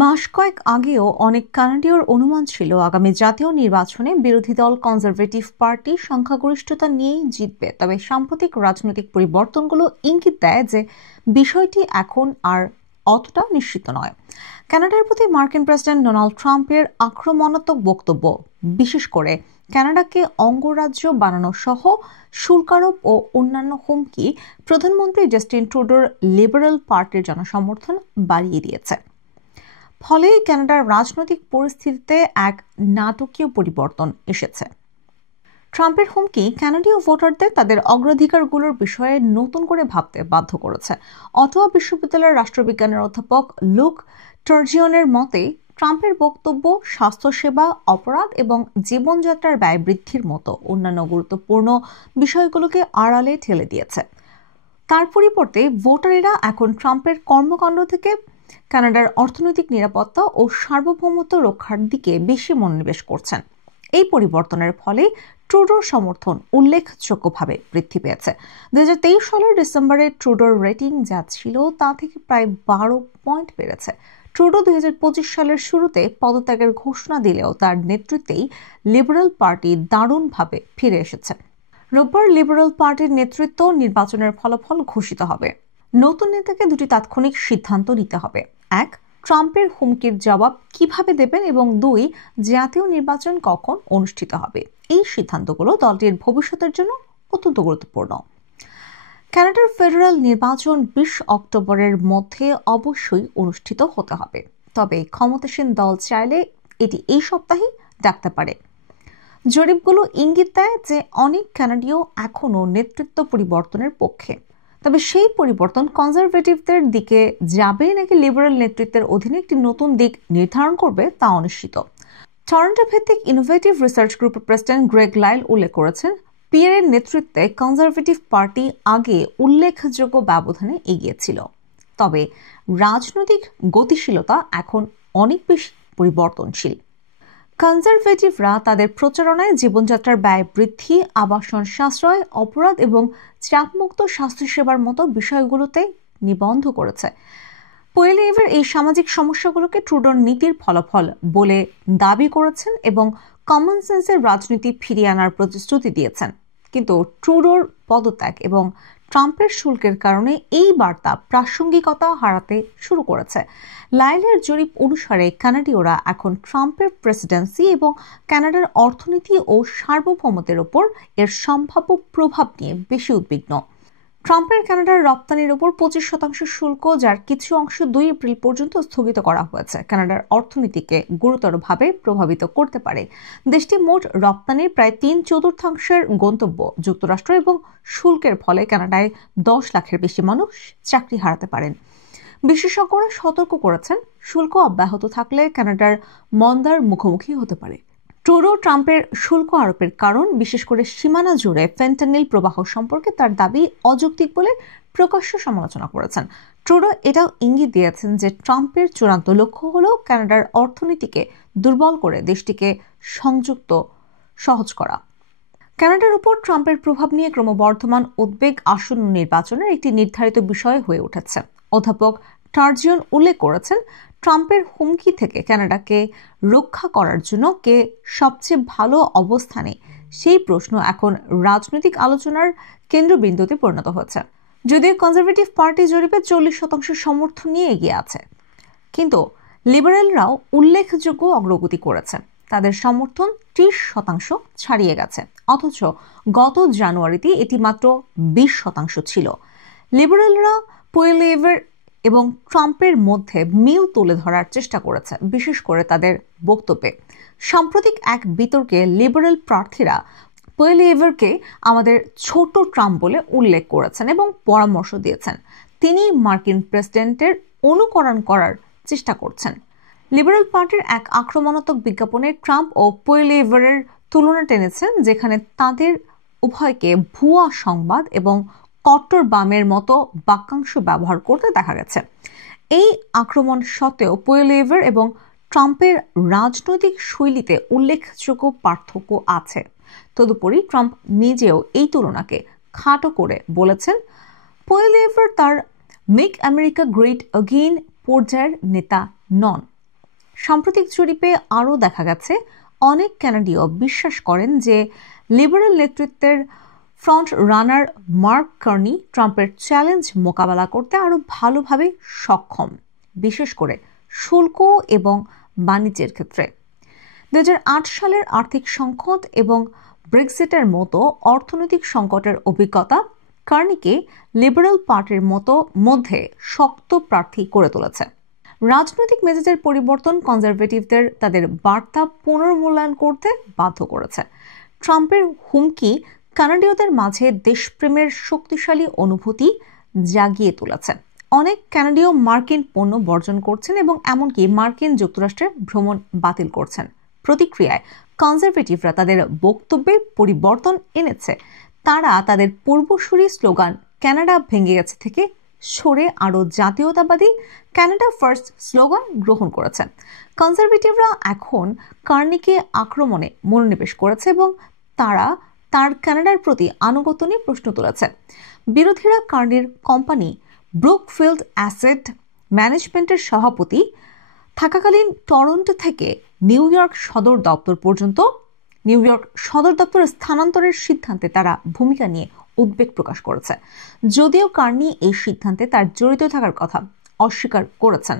মাস কয়েক আগেও অনেক কানাডীয়র অনুমান ছিল আগামী জাতীয় নির্বাচনে বিরোধী দল কনজারভেটিভ পার্টি সংখ্যাগরিষ্ঠতা নিয়েই জিতবে। তবে সাম্প্রতিক রাজনৈতিক পরিবর্তনগুলো ইঙ্গিত দেয় যে বিষয়টি এখন আর অতটা নিশ্চিত নয়। কানাডার প্রতি মার্কিন প্রেসিডেন্ট ডোনাল্ড ট্রাম্পের আক্রমণাত্মক বক্তব্য, বিশেষ করে কানাডাকে অঙ্গরাজ্য বানানো সহ শুল্ক আরোপ ও অন্যান্য হুমকি প্রধানমন্ত্রী জাস্টিন ট্রুডোর লিবারেল পার্টির জনসমর্থন বাড়িয়ে দিয়েছে। ফলে কানাডার রাজনৈতিক পরিস্থিতিতে এক নাটকীয় পরিবর্তন এসেছে। ট্রাম্পের হুমকি কানাডীয় ভোটারদের তাদের অগ্রাধিকারগুলোর বিষয়ে নতুন করে ভাবতে বাধ্য করেছে। অটোয়া বিশ্ববিদ্যালয়ের রাষ্ট্রবিজ্ঞানের অধ্যাপক লুক টার্জিয়নের মতে, ট্রাম্পের বক্তব্য স্বাস্থ্যসেবা, অপরাধ এবং জীবনযাত্রার ব্যয় বৃদ্ধির মতো অন্যান্য গুরুত্বপূর্ণ বিষয়গুলোকে আড়ালে ঠেলে দিয়েছে। তার পরিবর্তে ভোটারেরা এখন ট্রাম্পের কর্মকাণ্ড থেকে কানাডার অর্থনৈতিক নিরাপত্তা ও সার্বভৌমত্ব রক্ষার দিকে বেশি মনোনিবেশ করছেন। এই পরিবর্তনের ফলে ট্রুডোর সমর্থন উল্লেখযোগ্যভাবে বৃদ্ধি পেয়েছে। 2023 সালের ডিসেম্বরে ট্রুডোর রেটিং যা ছিল তা থেকে প্রায় 12 পয়েন্ট বেড়েছে। ট্রুডো 2025 সালের শুরুতে পদত্যাগের ঘোষণা দিলেও তার নেতৃত্বেই লিবারেল পার্টি দারুণভাবে ফিরে এসেছে। রোববার লিবারেল পার্টির নেতৃত্ব নির্বাচনের ফলাফল ঘোষিত হবে। নতুন নেতাকে দুটি তাৎক্ষণিক সিদ্ধান্ত নিতে হবে: এক, ট্রাম্পের হুমকির জবাব কিভাবে দেবেন, এবং দুই, জাতীয় নির্বাচন কখন অনুষ্ঠিত হবে। এই সিদ্ধান্তগুলো দলটির ভবিষ্যতের জন্য অত্যন্ত গুরুত্বপূর্ণ। কানাডার ফেডারেল নির্বাচন 20 অক্টোবরের মধ্যে অবশ্যই অনুষ্ঠিত হতে হবে, তবে ক্ষমতাসীন দল চাইলে এটি এই সপ্তাহেই ডাকতে পারে। জরিপগুলো ইঙ্গিত দেয় যে অনেক কানাডীয় এখনও নেতৃত্ব পরিবর্তনের পক্ষে, তবে সেই পরিবর্তন কনজারভেটিভদের দিকে যাবে নাকি লিবারেল নেতৃত্বের অধীনে একটি নতুন দিক নির্ধারণ করবে তা অনিশ্চিত। টরন্টো ভিত্তিক ইনোভেটিভ রিসার্চ গ্রুপের প্রেসিডেন্ট গ্রেগ লাইল উল্লেখ করেছেন, পিয়ারের নেতৃত্বে কনজারভেটিভ পার্টি আগে উল্লেখযোগ্য ব্যবধানে এগিয়ে ছিল, তবে রাজনৈতিক গতিশীলতা এখন অনেক বেশি পরিবর্তনশীল। কনজারভেটিভরা তাদের প্রচারণায় জীবনযাত্রার ব্যয় বৃদ্ধি, আবাসন সাশ্রয়, অপরাধ এবং চাপমুক্ত স্বাস্থ্যসেবার মতো বিষয়গুলোতে নিবন্ধ করেছে। পোয়েলিয়েভার এই সামাজিক সমস্যাগুলোকে ট্রুডোর নীতির ফলাফল বলে দাবি করেছেন এবং কমন সেন্সের রাজনীতি ফিরিয়ে আনার প্রতিশ্রুতি দিয়েছেন। কিন্তু ট্রুডোর পদত্যাগ এবং ট্রাম্পের শুল্কের কারণে এই বার্তা প্রাসঙ্গিকতা হারাতে শুরু করেছে। লাইলের জরিপ অনুসারে কানাডীয়রা এখন ট্রাম্পের প্রেসিডেন্সি এবং কানাডার অর্থনীতি ও সার্বভৌমত্বের ওপর এর সম্ভাব্য প্রভাব নিয়ে বেশি উদ্বিগ্ন। ট্রাম্পের কানাডার রপ্তানির উপর 25% শুল্ক, যার কিছু অংশ 2 এপ্রিল পর্যন্ত স্থগিত করা হয়েছে, কানাডার অর্থনীতিকে গুরুতরভাবে প্রভাবিত করতে পারে। দেশটি মোট রপ্তানির প্রায় 3/4 গন্তব্য যুক্তরাষ্ট্র, এবং শুল্কের ফলে কানাডায় 10 লাখের বেশি মানুষ চাকরি হারাতে পারেন। বিশেষজ্ঞরা সতর্ক করেছেন, শুল্ক অব্যাহত থাকলে কানাডার মন্দার মুখোমুখি হতে পারে। ট্রুডো ট্রাম্পের শুল্ক আরোপের কারণ, বিশেষ করে সীমানা জুড়ে ফেন্টানিল প্রবাহ সম্পর্কে তার দাবি অযৌক্তিক বলে প্রকাশ্য সমালোচনা করেছেন। ট্রুডো এটাও ইঙ্গিত দিয়েছেন যে ট্রাম্পের চূড়ান্ত লক্ষ্য হল কানাডার অর্থনীতিকে দুর্বল করে দেশটিকে সহজ করা। কানাডার উপর ট্রাম্পের প্রভাব নিয়ে ক্রমবর্ধমান উদ্বেগ আসন্ন নির্বাচনের একটি নির্ধারিত বিষয় হয়ে উঠেছে। অধ্যাপক টার্জিয়ন উল্লেখ করেছেন, ট্রাম্পের হুমকি থেকে কানাডাকে রক্ষা করার জন্য কে সবচেয়ে ভালো অবস্থানে, সেই প্রশ্ন এখন রাজনৈতিক আলোচনার কেন্দ্রবিন্দুতে পরিণত হয়েছে। যদিও কনজারভেটিভ পার্টি জরিপে 40% সমর্থন নিয়ে এগিয়ে আছে, কিন্তু লিবারেলরাও উল্লেখযোগ্য অগ্রগতি করেছে। তাদের সমর্থন 30% ছাড়িয়ে গেছে, অথচ গত জানুয়ারিতে এটি মাত্র 20% ছিল। লিবারেলরা পোয়েলিয়েভার এবং ট্রাম্পের মধ্যে মিল তুলে ধরার চেষ্টা করেছে, বিশেষ করে তাদের বক্তব্যে। সাম্প্রতিক এক বিতর্কে লিবারেল প্রার্থীরা পোয়েলিয়েভারকে আমাদের ছোট ট্রাম্প বলে উল্লেখ করেছেন এবং পরামর্শ দিয়েছেন তিনি মার্কিন প্রেসিডেন্টের অনুকরণ করার চেষ্টা করছেন। লিবারেল পার্টির এক আক্রমণাত্মক বিজ্ঞাপনে ট্রাম্প ও পোয়েলিয়েভারের তুলনা টেনেছেন, যেখানে তাদের উভয়কে ভুয়া সংবাদ এবং কট্টর বামের মতো বাক্যাংশ ব্যবহার করতে দেখা গেছে। এই আক্রমণ সত্ত্বেও পোয়েলিয়েভার এবং ট্রাম্পের রাজনৈতিক শৈলীতে উল্লেখযোগ্য পার্থক্য আছে। তদুপরি ট্রাম্প নিজেও এই তুলনাকে খাটো করে বলেছেন, পোয়েলিয়েভার তার মেক আমেরিকা গ্রেট অগেইন পর্যায়ের নেতা নন। সাম্প্রতিক জরিপে আরও দেখা গেছে অনেক কানাডীয় বিশ্বাস করেন যে লিবারেল নেতৃত্বের ফ্রন্ট রানার মার্ক কার্নি ট্রাম্পের চ্যালেঞ্জ মোকাবেলা করতে আরও ভালোভাবে সক্ষম, বিশেষ করে শুল্ক এবং বাণিজ্যের ক্ষেত্রে। 2008 সালের আর্থিক সংকট এবং ব্রেক্সিটের মতো অর্থনৈতিক সংকটের অভিজ্ঞতা কার্নিকে লিবারেল পার্টির মধ্যে শক্ত প্রার্থী করে তুলেছে। রাজনৈতিক মেজাজের পরিবর্তন কনজারভেটিভদের তাদের বার্তা পুনর্মূল্যায়ন করতে বাধ্য করেছে। ট্রাম্পের হুমকি কানাডীয়দের মাঝে দেশপ্রেমের শক্তিশালী অনুভূতি জাগিয়ে তুলেছে। অনেক কানাডীয় মার্কিন পণ্য বর্জন করছেন এবং এমনকি মার্কিন যুক্তরাষ্ট্রে ভ্রমণ বাতিল করছেন। প্রতিক্রিয়ায় কনজারভেটিভরা তাদের বক্তব্যে পরিবর্তন এনেছে। তারা তাদের পূর্বসূরি স্লোগান কানাডা ভেঙে গেছে থেকে সরে আরও জাতীয়তাবাদী কানাডা ফার্স্ট স্লোগান গ্রহণ করেছেন। কনজারভেটিভরা এখন কার্নিকে আক্রমণে মনোনিবেশ করেছে এবং তারা তার কানাডার প্রতি আনুগত্য নিয়ে প্রশ্ন তুলেছে। বিরোধীরা কার্নির কোম্পানি ব্রুকফিল্ড অ্যাসেট ম্যানেজমেন্টের সভাপতি থাকাকালীন টরন্টো থেকে নিউ ইয়র্ক সদর দপ্তরের স্থানান্তরের সিদ্ধান্তে তারা ভূমিকা নিয়ে উদ্বেগ প্রকাশ করেছে, যদিও কার্নি এই সিদ্ধান্তে তার জড়িত থাকার কথা অস্বীকার করেছেন।